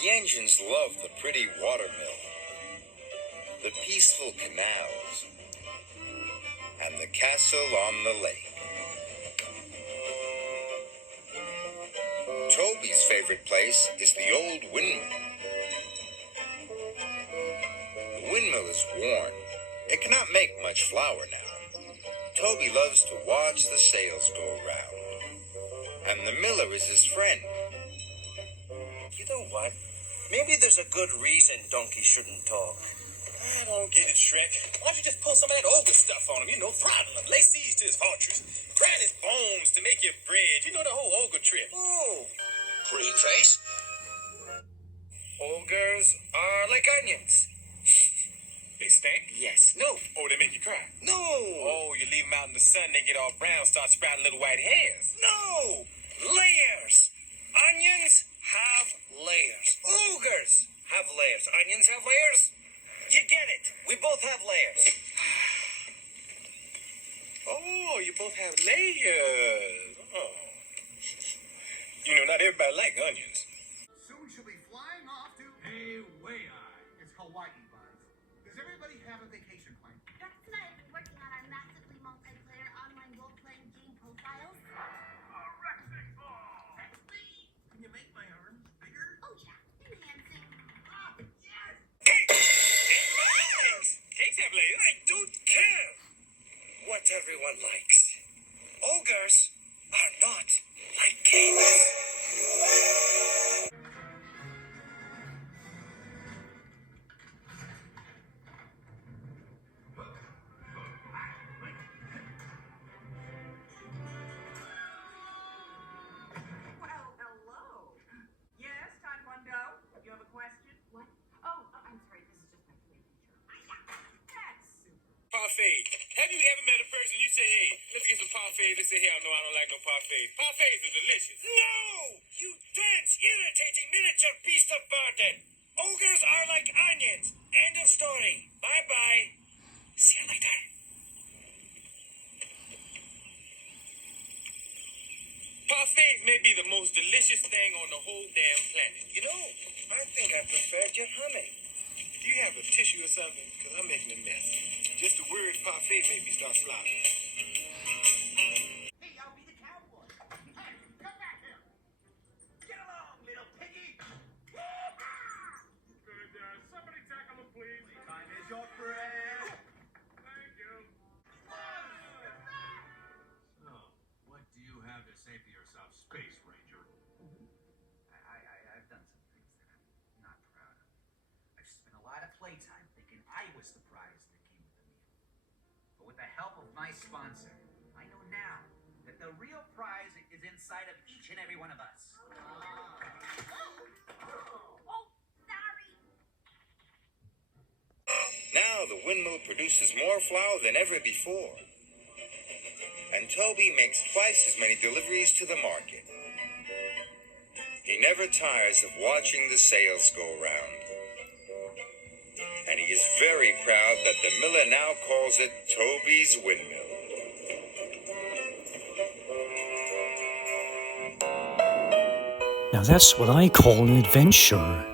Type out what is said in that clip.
The engines love the pretty watermill, the peaceful canals, and the castle on the lake. Toby's favorite place is the old windmill. The windmill is worn. It cannot make much flour now. Toby loves to watch the sails go round, and the miller is his friend. You know what? Maybe there's a good reason Donkey shouldn't talk. I don't get it, Shrek. Why don't you just pull some of that ogre stuff on him? You know, throttle him, lay siege to his fortress, grind his bones to make you bread. You know the whole ogre trip. Oh, Green face? ogres are like onions. They stink? Yes. No. Oh, they make you cry? No. Oh, you leave them out in the sun, they get all brown, start sprouting little white hairs. No. Layers. Onions have layers. Ogres have layers. Onions have layers. You get it. We both have layers. Oh, you both have layers. Oh. You know, not everybody like onions. Soon she'll be flying off to Hawaii. It's Hawaii, Buzz. Does everybody have a vacation plan? Rex and I have been working on our massively multiplayer online role-playing game profiles. Rexing ball! Can you make my arms bigger? Oh yeah, enhancing. Yes! Cakes! Cakes have layers. I don't care what everyone likes. Ogres are not like cakes. Well, hello. Yes, Taekwondo? You have a question? What? Oh, I'm sorry. This is just my play teacher. That's super. Parfait. Have you ever met a person you say, hey, let's get some parfait? They say, hell no, I don't like no parfait. Parfaits are delicious. No! You dense, irritating miniature beast of burden! Ogres are like onions. End of story. Bye-bye. See you later. Parfaits may be the most delicious thing on the whole damn planet. You know, I think I preferred your honey. Do you have a tissue or something? Because I'm making a mess. Just the word parfait made me start flopping. Hey, I'll be the cowboy. Hey, come back here. Get along, little piggy. Could somebody tackle him, please? Time is your friend. Thank you. So, what do you have to say for yourself, Space Ranger? I've done some things that I'm not proud of. I've spent a lot of playtime thinking I was the prize that came with the meal. But with the help of my sponsor, I know now that the real prize is inside of each and every one of us. Oh, sorry. Now the windmill produces more flour than ever before, and Toby makes twice as many deliveries to the market. He never tires of watching the sails go round, and he is very proud that the miller now calls it Toby's Windmill. Now that's what I call an adventure.